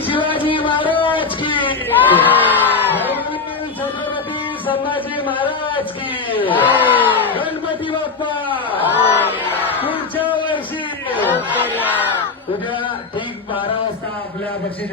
शिवाजी महाराज की, छत्रपती संभाजी महाराज की, गणपती बाप्पा पुढच्या वर्षी उद्या ठीक 12 वाजता आपल्या बक्षीस